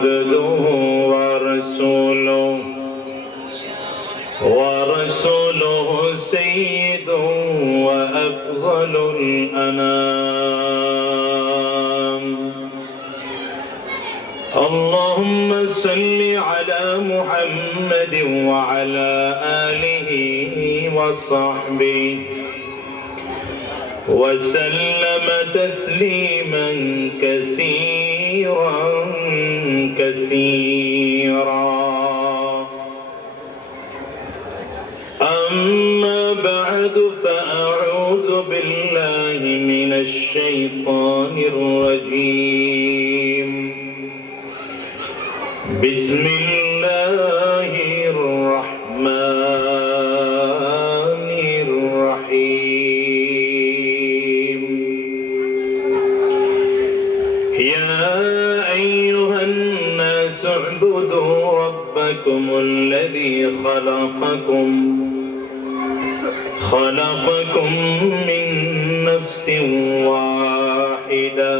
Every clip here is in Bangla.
عبده ورسوله سيد وأفضل الأنام. اللهم صل على محمد وعلى آله وصحبه وسلم تسليما كثيرا كثيرا. أما بعد فأعوذ بالله من الشيطان الرجيم. بسم الله الرحمن الرحيم. يا أيها الناس اعبدوا ربكم الذي خلقكم من نفس واحدة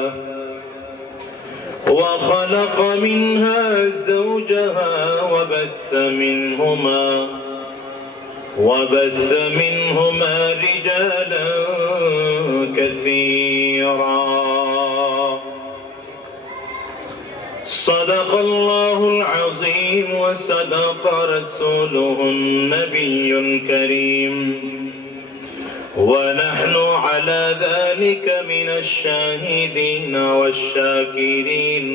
وخلق منها زوجها وبث منهما رجالا كثيرا. صدق الله العظيم وصدق رسوله النبي الكريم ونحن على ذلك من الشاهدين والشاكرين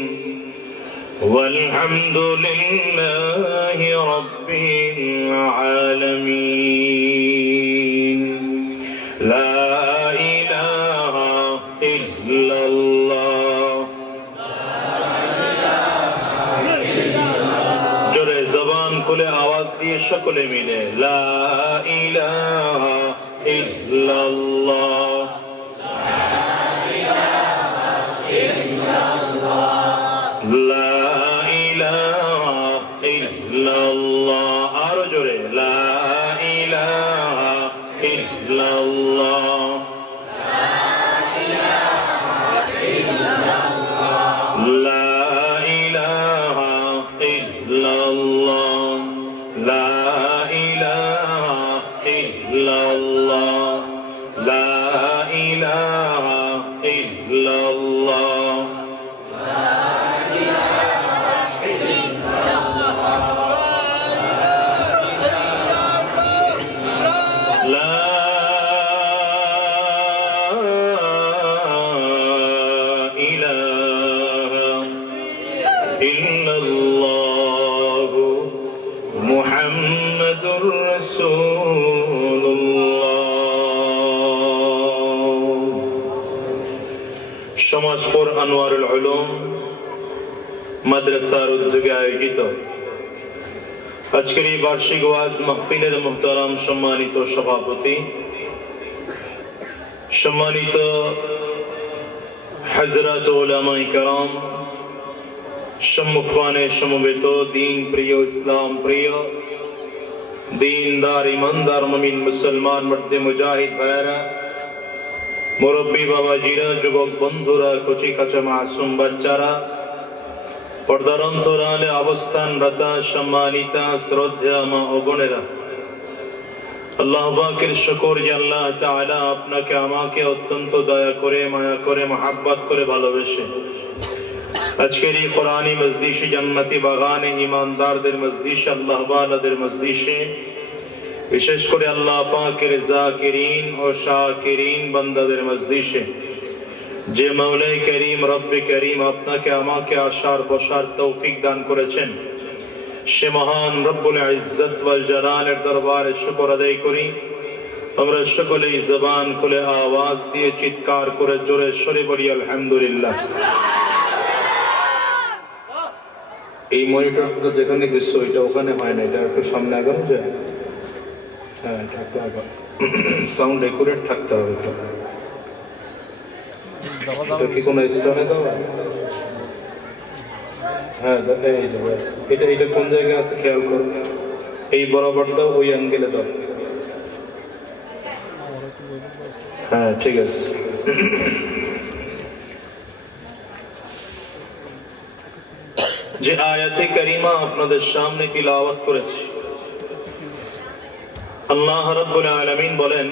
والحمد لله رب العالمين. لا إله إلا الله. জোরে জবান খুলে আওয়াজ দিয়ে সকলে মিলে লা ইলাহা ইল্লাল্লাহ। লা ইলাহা ইল্লাল্লাহ। আরো জোরে লা ইলাহা ইল্লাল্লাহ। লা ইলাহা ইল্লাল্লাহ। লা ইলাহা ইল্লাল্লাহ। লা ইলাহা ইল্লাল্লাহ। সমাজপুর আনোয়ারুল উলুম মাদ্রাসার উদ্যোগে আয়োজিত আজকের এই বার্ষিক ওয়াজ মাহফিলের মুহতারাম সম্মানিত সভাপতি, সম্মানিত হযরত উলামায়ে কেরাম, সম্মুখপানে সমবেত দিন প্রিয়, ইসলাম প্রিয়, দিনদার ইমানদার মুমিন মুসলমান মর্দে মুজাহিদ ভাইরা, মুরব্বী বাবাজিরা, যুবক বন্ধুরা, কচি কাঁচা মাসুম বাচ্চারা, পর্দার অন্তরালে অবস্থানরত সম্মানিতা শ্রদ্ধা মা ও বোনেরা, আল্লাহ পাকের শুকর যে আল্লাহ তাআলা আপনাকে আমাকে অত্যন্ত দয়া করে, মায়া করে, মহাব্বত করে ভালোবেসে আজকের এই কোরআনী মজলিসে, জান্নাতি বাগানে, ইমানদারদের মজলিসে, আল্লাহ ওয়ালাদের মজলিসে, বিশেষ করে আল্লাহ পাকের জাকিরিন ও শাকিরিন বান্দাদের মজলিসে যে মাওলাই করিম রব্বে করিম আপনাকে আমাকে আসার বসার তৌফিক দান করেছেন, সে মহান রব্বুল ইজ্জত ওয়াল জালালের দরবারে শুকর আদায় করি। আমরা সকলেই জবান খুলে আওয়াজ দিয়ে চিৎকার করে জোরে সরে বলি আলহামদুলিল্লাহ। এই মনিটরটা যেখানে দিচ্ছ এটা ওখানে হয় না, এটা একটু সামনে আগানো যায়। হ্যাঁ, সাউন্ড একুরেট থাকতে হবে। কি কোনো স্টোনে দাও? হ্যাঁ, এটা কোন জায়গায় আছে খেয়াল করো। এই বরাবর দাও, ওই অ্যাঙ্গেলে দাও। হ্যাঁ, ঠিক আছে। যে আয়াতে কারিমা আপনাদের সামনে তিলাওয়াত করেছি, আল্লাহ রাব্বুল আলামিন বলেন,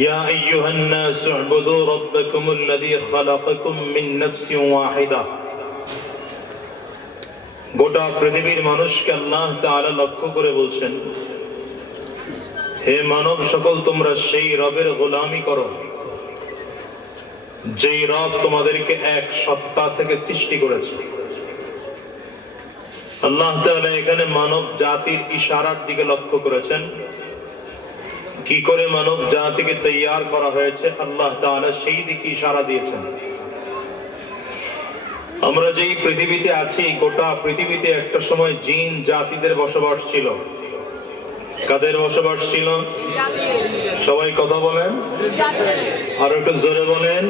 ইয়া আইয়ুহান নাস উ'বুদু রাব্বাকুমুল্লাযী খালাকাকুম মিন নাফসিন ওয়াহিদা। গোটা পৃথিবীর মানুষকে আল্লাহ তাআলা লক্ষ্য করে বলছেন, হে মানব সকল, তোমরা সেই রবের গোলামি করো যেই রব তোমাদেরকে এক সত্তা থেকে সৃষ্টি করেছে। আল্লাহ তাআলা এখানে মানব জাতির ইশারার দিকে লক্ষ্য করেছেন। কি করে মানব জাতিকে তৈয়ার করা হয়েছে, আল্লাহ তাআলা সেই দিকে ইশারা দিয়েছেন। আমরা যেই পৃথিবীতে আছি, গোটা পৃথিবীতে একটা সময় জিন জাতিদের বসবাস ছিল। কাদের বসবাস ছিল? সবাই কথা বলেন, আর একটু জোরে বলেন।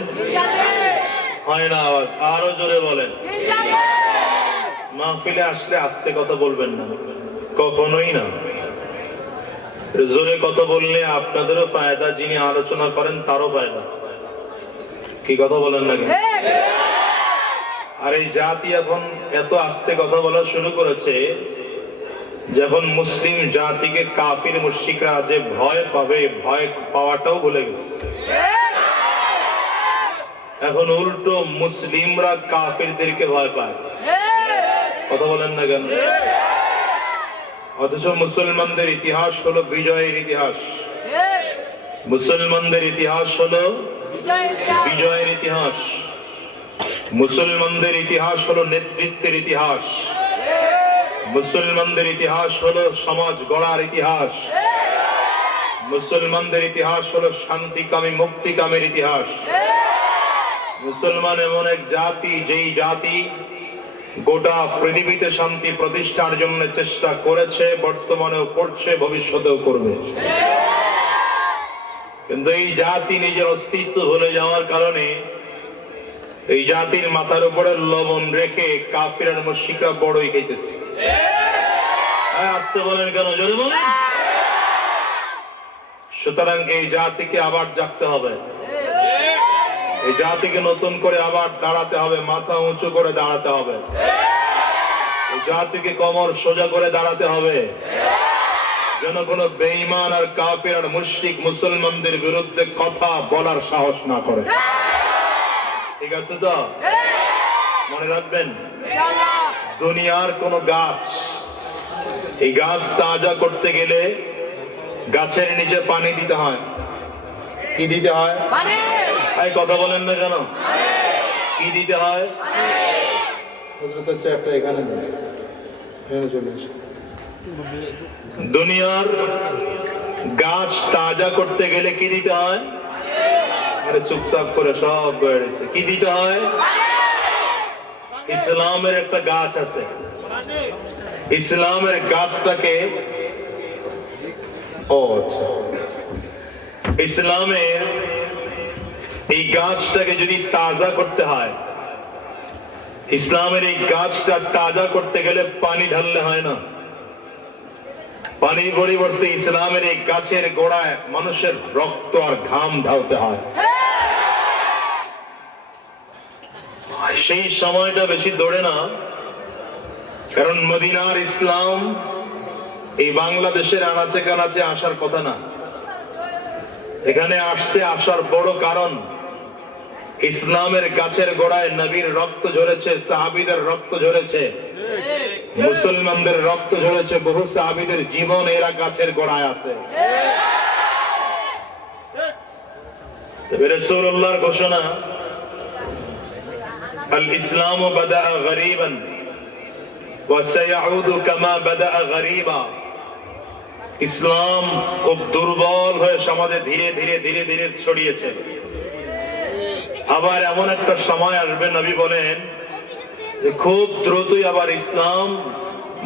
হয় না আওয়াজ, আরো জোরে বলেন। মাহফিলে আসলে আস্তে কথা বলবেন না, কখনোই না। জোরে কথা বললে আপনাদেরও ফায়দা, যিনি আলোচনা করেন তারও ফায়দা। কি কথা বলেন না? আর এই জাতি এখন এত আস্তে কথা বলা শুরু করেছে, যখন মুসলিম জাতিকে কাফির মুশরিকরা যে ভয় পাবে, ভয় পাওয়াটাও ভুলে গেছে। এখন উল্টো মুসলিমরা কাফিরদেরকে ভয় পায়। কথা বলেন না কেন? অথচ মুসলমানদের ইতিহাস হলো বিজয়ের ইতিহাস। মুসলমানদের ইতিহাস হলো বিজয়ের ইতিহাস। মুসলমানদের ইতিহাস হলো নেতৃত্বের ইতিহাস। মুসলমানদের ইতিহাস হলো সমাজ গড়ার ইতিহাস। মুসলমানদের ইতিহাস হলো শান্তিকামী মুক্তিকামের ইতিহাস। মুসলমান এমন এক জাতি, যেই জাতি গোটা পৃথিবীতে শান্তি প্রতিষ্ঠার জন্য চেষ্টা করেছে, বর্তমানেও করছে, ভবিষ্যতেও করবে। কিন্তু এই জাতি নিজের অস্তিত্ব ভুলে যাওয়ার কারণে এই জাতির মাথার উপরে লবণ রেখে কাফির আর মুশরিকরা বড়ই খাইতেছে। আসতে বলেন কেন? জোরে বলেন। সুতরাং এই জাতিকে আবার জাগতে হবে। এই জাতিকে নতুন করে আবার দাঁড়াতে হবে, মাথা উঁচু করে দাঁড়াতে হবে। এই জাতিকে কোমর সোজা করে দাঁড়াতে হবে, যেন কোনো বেঈমান আর কাফির আর মুশরিক মুসলমানদের বিরুদ্ধে কথা বলার সাহস না করে। ঠিক আছে তো? মনে রাখবেন, দুনিয়ার কোন গাছ, এই গাছ তাজা করতে গেলে গাছের নিচে পানি দিতে হয়। কি দিতে হয়? কথা বলেন না কেন? কি দিতে হয়? দুনিয়ার গাছ তাজা করতে গেলে কি দিতে হয়? আরে চুপচাপ করে সব বেড়েছে। কি দিতে হয়? ইসলামের একটা গাছ আছে, ইসলামের গাছটাকে ইসলামের এই গাছটাকে যদি তাজা করতে হয়, ইসলামের এই গাছটা তাজা করতে গেলে পানি ঢাললে হয় না। পানির পরিবর্তে ইসলামের এই গাছের গোড়ায় মানুষের রক্ত আর ঘাম ঢালতে হয়। সেই সময়টা বেশি দৌড়ে না, কারণ মদিনার ইসলাম এই বাংলাদেশের আনাচে কানাচে আসার কথা না। এখানে আসছে, আসার বড় কারণ ইসলামের গাছের গোড়ায় নবীর রক্ত ঝরেছে, সাহাবীদের রক্ত ঝরেছে, মুসলমানদের রক্ত ঝরেছে, বহু সাহাবীদের জীবন এরা গাছের গোড়ায় আছে। রাসূলুল্লাহর ঘোষণা, আল ইসলামু বাদাআ গরীবান ওয়া সায়াউদু কামা বাদাআ গরীবা। ইসলাম খুব দুর্বল হয়ে সমাজে ধীরে ধীরে ধীরে ধীরে ছড়িয়েছে। আবার এমন একটা সময় আসবে, নবী বলেন, খুব দ্রুতই আবার ইসলাম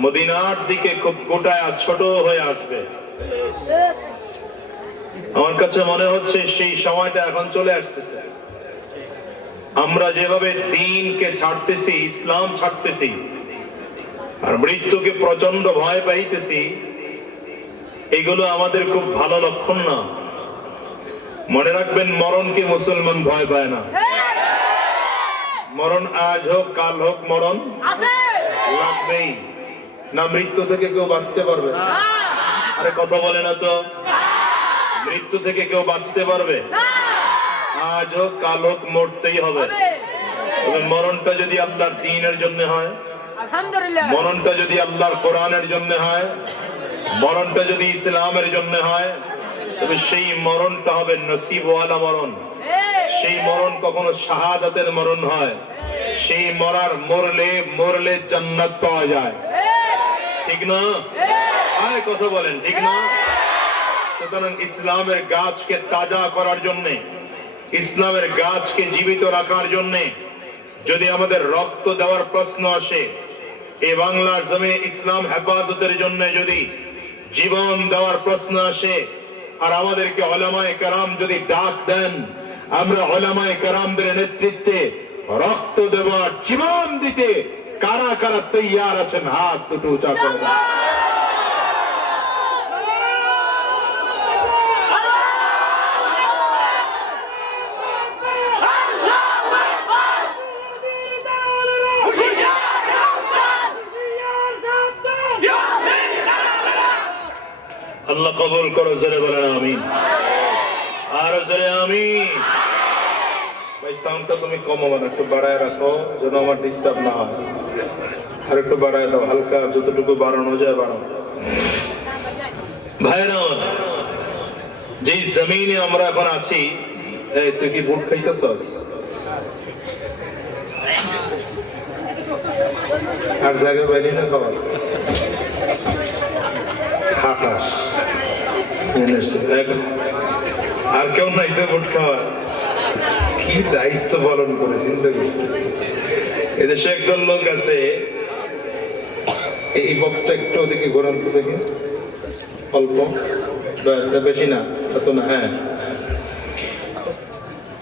মদিনার দিকে খুব গোটায় ছোট হয়ে আসবে। আমার কাছে মনে হচ্ছে সেই সময়টা এখন চলে আসতেছে। আমরা যেভাবে দ্বীনকে ছাড়তেছি, ইসলাম ছাড়তেছি, আর মৃত্যুকে প্রচন্ড ভয় পাইতেছি, এগুলো আমাদের খুব ভালো লক্ষণ না। মনে রাখবেন, মরণকে মুসলমান ভয় পায় না। মরণ আজ হোক কাল হোক মরণ লাগবেই। না মৃত্যু থেকে কেউ বাঁচতে পারবে? আরে কথা বলে না তো, মৃত্যু থেকে কেউ বাঁচতে পারবে? আজ হোক কাল হোক মরতেই হবে। তবে মরণটা যদি আল্লাহর দ্বীনের জন্য হয়, মরণটা যদি আল্লাহর কোরআনের জন্য হয়, মরণটা যদি ইসলামের জন্য হয়, তবে সেই মরণটা হবে নসিবওয়ালা মরণ। সেই মরণ কখনো শাহাদাতের মরণ হয়। সেই মরলে জান্নাত পাওয়া যায়, ঠিক না? আয় কথা বলেন, ঠিক না? সুতরাং ইসলামের গাছকে তাজা করার জন্য, ইসলামের গাছকে জীবিত রাখার জন্য যদি আমাদের রক্ত দেওয়ার প্রশ্ন আসে, এই বাংলার জমিনে ইসলাম হেফাজতের জন্য যদি জীবন দেওয়ার প্রশ্ন আসে, আর আমাদেরকে উলামায়ে কেরাম যদি ডাক দেন, আমরা উলামায়ে কেরামদের নেতৃত্বে রক্ত দেওয়ার, জীবন দিতে কারা কারা তৈয়ার আছেন? হাত দুটো উঁচা করে। আল্লাহ কবুল করো, জোরে বলেন আমিন। আর জোরে আমিন। ভাই সাউন্ডটা তুমি কমাবো না, একটু বাড়ায় রাখো যেন আমার ডিস্টার্ব না হয়। আর একটু বাড়ায় দাও, হালকা যতটুকু বাড়ানো যায় বাড়ানো। ভাইরা, যে জমিনে আমরা এখন আছি, তুই কি বুট খাইতেছস? আর জায়গা বাইরে না খাবার খাটাস, আর কেউ নাই তো বুট খাওয়া? কি দায়িত্ব পালন করে চিন্তা করছে। এদেশে একদল লোক আছে, এই বক্সটা একটু ওদিকে ঘোরান তো দেখি, অল্প, বেশি না, এত না। হ্যাঁ,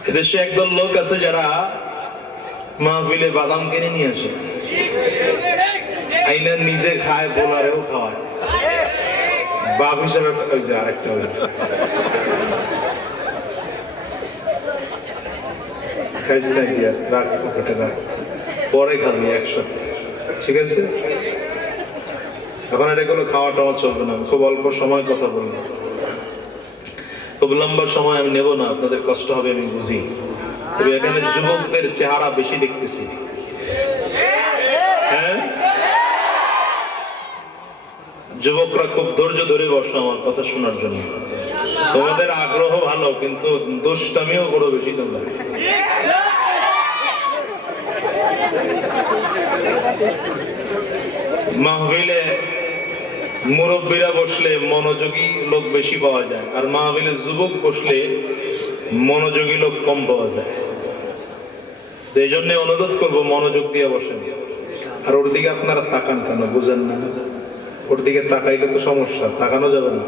এদেশে একদল লোক আছে যারা মাহফিলে বাদাম কিনে নিয়ে আসে, আইনা নিজে খায়, বোলারেও খাওয়ায়। বাপ হিসাবে আরেকটা পরে খাবি একসাথে, ঠিক আছে? এখন এটা কোনো খাওয়া টাওয়া চলবে না। খুব অল্প সময় কথা বলবো, খুব লম্বা সময় আমি নেব না, আপনাদের কষ্ট হবে আমি বুঝি। তবে এখানে যুবকদের চেহারা বেশি দেখতেছি। হ্যাঁ, যুবকরা খুব ধৈর্য ধরে বসো আমার কথা শোনার জন্য। তোমাদের আগ্রহ ভালো, কিন্তু দুষ্টামিও করো বেশি তোমরা। মাহফিলে মুরব্বীরা বসলে মনোযোগী লোক বেশি পাওয়া যায়, আর মাহফিলে যুবক বসলে মনোযোগী লোক কম পাওয়া যায়। এই জন্য অনুরোধ করবো মনোযোগ দিয়ে বসেন। আর ওর দিকে আপনারা তাকান কেন বুঝেন না? ওর দিকে তাকাইলে তো সমস্যা, তাকানো যাবে না।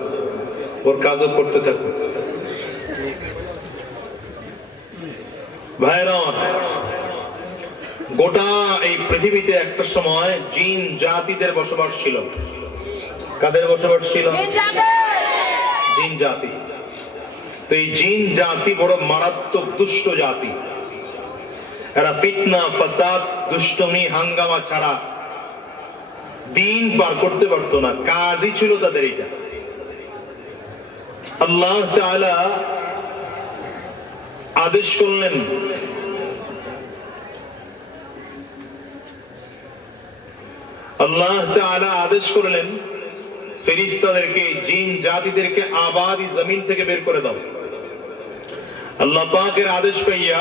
ওর কাজও করতে থাকুন। ভাইরা, গোটা এই পৃথিবীতে একটা সময় জিন জাতিদের বসবাস ছিল। কাদের বসবাস ছিল? জিন জাতি। তো এই জিন জাতি বড় মারাত্মক দুষ্ট জাতি। এরা ফিতনা, ফাসাদ, দুষ্টমি, হাঙ্গামা ছাড়া দিন পার করতে পারতো না। কাজই ছিল তাদের এটা। আল্লাহ তাআলা আদেশ করলেন, আল্লাহ তাআলা আদেশ করলেন ফেরেশতাদেরকে, জিন জাতিদেরকে আবাদি জমিন থেকে বের করে দাও। আল্লাহ পাকের আদেশ পাইয়া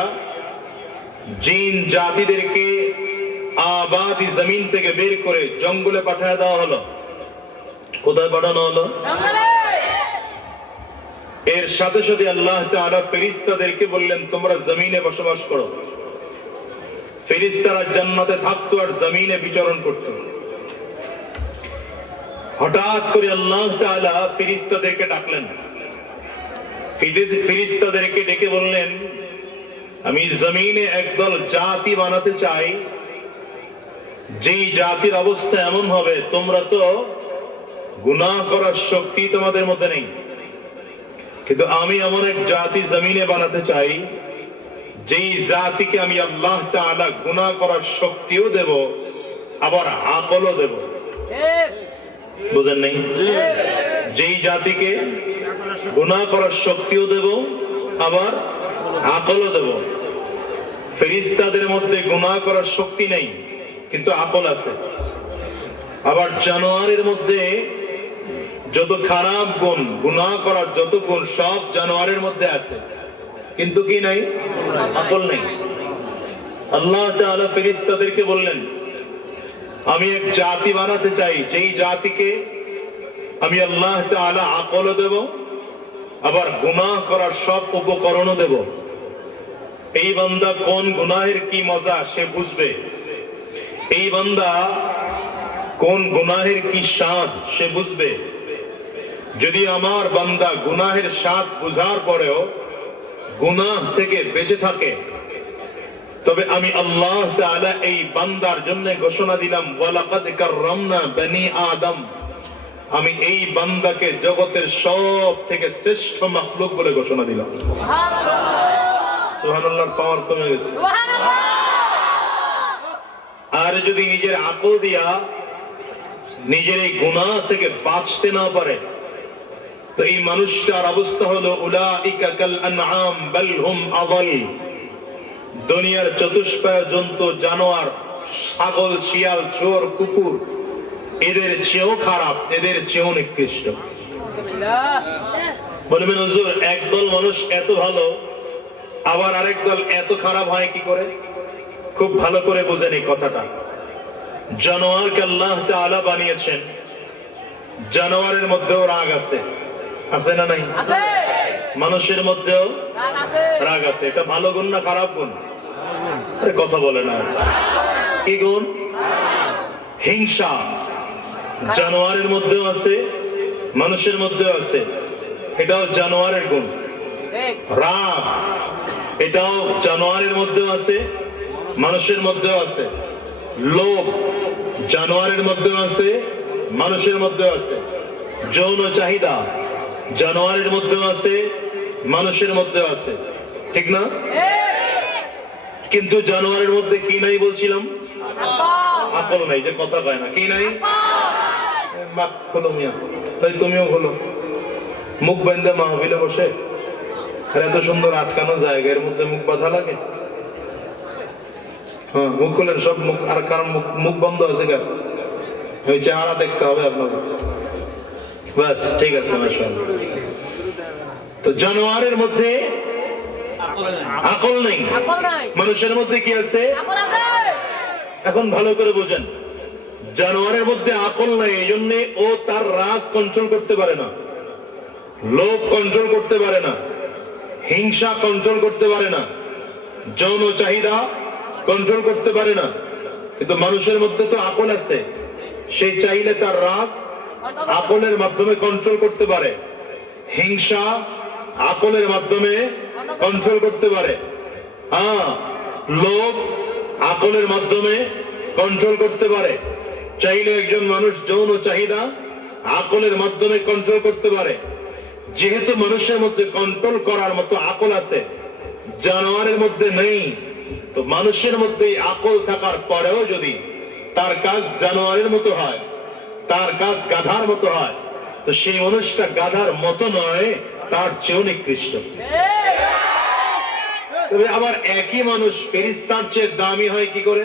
জিন জাতিদেরকে আবাদি জমিন থেকে বের করে জঙ্গলে পাঠিয়ে দেওয়া হলো। কোথায় পাঠানো হলো? এর সাথে সাথে আল্লাহ তাআলা ফেরেশতাদেরকে বললেন, তোমরা জমিনে বসবাস করো। ফেরেশতারা জান্নাতে থাকতো আর জমিনে বিচরণ করতো। হঠাৎ করে আল্লাহ তাআলা ফেরেশতাদেরকে ডাকলেন। ফেরেশতাদেরকে ডেকে বললেন, আমি জমিনে একদল জাতি বানাতে চাই, যেই জাতির অবস্থা এমন হবে, তোমরা তো গুনাহ করার শক্তি তোমাদের মধ্যে নেই, কিন্তু আমি এমন এক জাতি জমিনে বানাতে চাই যেই জাতিকে আমি আল্লাহ তাআলা গুনাহ করার শক্তিও দেব, আবার আকলও দেব। বুঝেন নাই? যেই জাতিকে গুনাহ করার শক্তিও দেব, আবার আকলও দেব। ফেরেশতাদের মধ্যে গুনাহ করার শক্তি নেই, কিন্তু আকল আছে। আবার জানোয়ারের মধ্যে যত খারাপ গুণ, গুনাহ করার যত গুণ, সব জানোয়ারের মধ্যে আছে, কিন্তু কি নাই? আকল নেই। আল্লাহ তাআলা ফেরেশতাদেরকে বললেন, আমি এক জাতি বানাতে চাই, যেই জাতিকে আমি আল্লাহ তাআলা আকলও দেব, আবার গুনাহ করার সব উপকরণও দেব। এই বান্দা কোন গুনাহের কি মজা সে বুঝবে, এই বান্দা কোন গুনাহের কি স্বাদ সে বুঝবে। যদি আমার বান্দা গুনাহের স্বাদ বুঝার পরেও গুনাহ থেকে বেঁচে থাকে, তবে আমি আল্লাহ তাআলা এই বান্দার জন্য ঘোষণা দিলাম, ওয়ালাকাদ কাররামনা বনি আদম, আমি এই বান্দাকে জগতের সব থেকে শ্রেষ্ঠ মাখলুক বলে ঘোষণা দিলাম। সুবহানাল্লাহ, পাওয়ার কমে গেছে। আর যদি নিজের আকল দিয়া নিজের এই গুনাহ থেকে বাঁচতে না পারে, তো এই মানুষটার অবস্থা হলো উলাইকা কাল আনআম বাল হুম আযাল। দুনিয়ার চতুষ্পায় জন্তু, জানোয়ার, ছাগল, শিয়াল, চোর, কুকুর, এদের চেয়েও খারাপ, এদের চেয়েও নিকৃষ্ট। বলবেন হুজুর, একদল মানুষ এত ভালো, আবার আরেক দল এত খারাপ হয় কি করে? খুব ভালো করে বুঝেন এই কথাটা। জানোয়ারকে আল্লাহ তাআলা বানিয়েছেন, জানোয়ারের মধ্যেও রাগ আছে, আছে না নাই? মানুষের মধ্যেও রাগ আছে। এটা ভালো গুণ না খারাপ গুণ? আরে কথা বলে না। কি গুণ? হিংসা। জানোয়ারের মধ্যেও আছে, মানুষের মধ্যেও আছে, এটাও জানোয়ারের গুণ। রাগ, এটাও জানোয়ারের মধ্যেও আছে, মানুষের মধ্যেও আছে। লোভ, জানোয়ারের মধ্যেও আছে, মানুষের মধ্যেও আছে। যৌন চাহিদা, জানোয়ারের মধ্যেও আছে, মানুষের মধ্যেও আছে, ঠিক না? কিন্তু জানোয়ারের মধ্যে কি নাই বলছিলাম? আকল নাই। যে কথা কয় না, কি নাই? মাস্ক খোলো মিয়া, তাই তুমিও খোলো। মুখ বান্ধে মাহফিলে বসে, আর এত সুন্দর আটকানো জায়গার মধ্যে মুখ বাঁধা লাগে? হ্যাঁ, মুখ খুলেন সব মুখ। আর কারণ মুখ বন্ধ আছে কেন? ওই চেহারা দেখতে হবে আপনাদের। বাস, ঠিক আছে, মাশাআল্লাহ। তো জানোয়ারের মধ্যে আকল নেই, মানুষের মধ্যে কি আছে? এখন ভালো করে বোঝেন। জানোয়ারের মধ্যে আকল নাই, এই জন্য ও তার রাগ কন্ট্রোল করতে পারে না, লোভ কন্ট্রোল করতে পারে না, হিংসা কন্ট্রোল করতে পারে না, যৌন চাহিদা কন্ট্রোল করতে পারে না। কিন্তু মানুষের মধ্যে তো আকল আছে, সে চাইলে তার রাগ আকলের মাধ্যমে কন্ট্রোল করতে পারে, হিংসা আকলের মাধ্যমে কন্ট্রোল করতে পারে, হ্যাঁ, লোভ আকলের মাধ্যমে কন্ট্রোল করতে পারে। চাইলে একজন মানুষ যৌন চাহিদা আকলের মাধ্যমে কন্ট্রোল করতে পারে। যেহেতু মানুষের মধ্যে কন্ট্রোল করার মতো আকল আছে, জানোয়ারের মধ্যে নেই, তো মানুষের মধ্যে আকল থাকার পরেও যদি তার কাজ জানোয়ারের মতো হয়, তার কাজ গাধার মতো হয়, তো সেই মানুষটা গাধার মতো নয়, তার চেয়েও নিকৃষ্ট। তবে আবার একই মানুষ ফেরেশতার চেয়ে দামি হয় কি করে?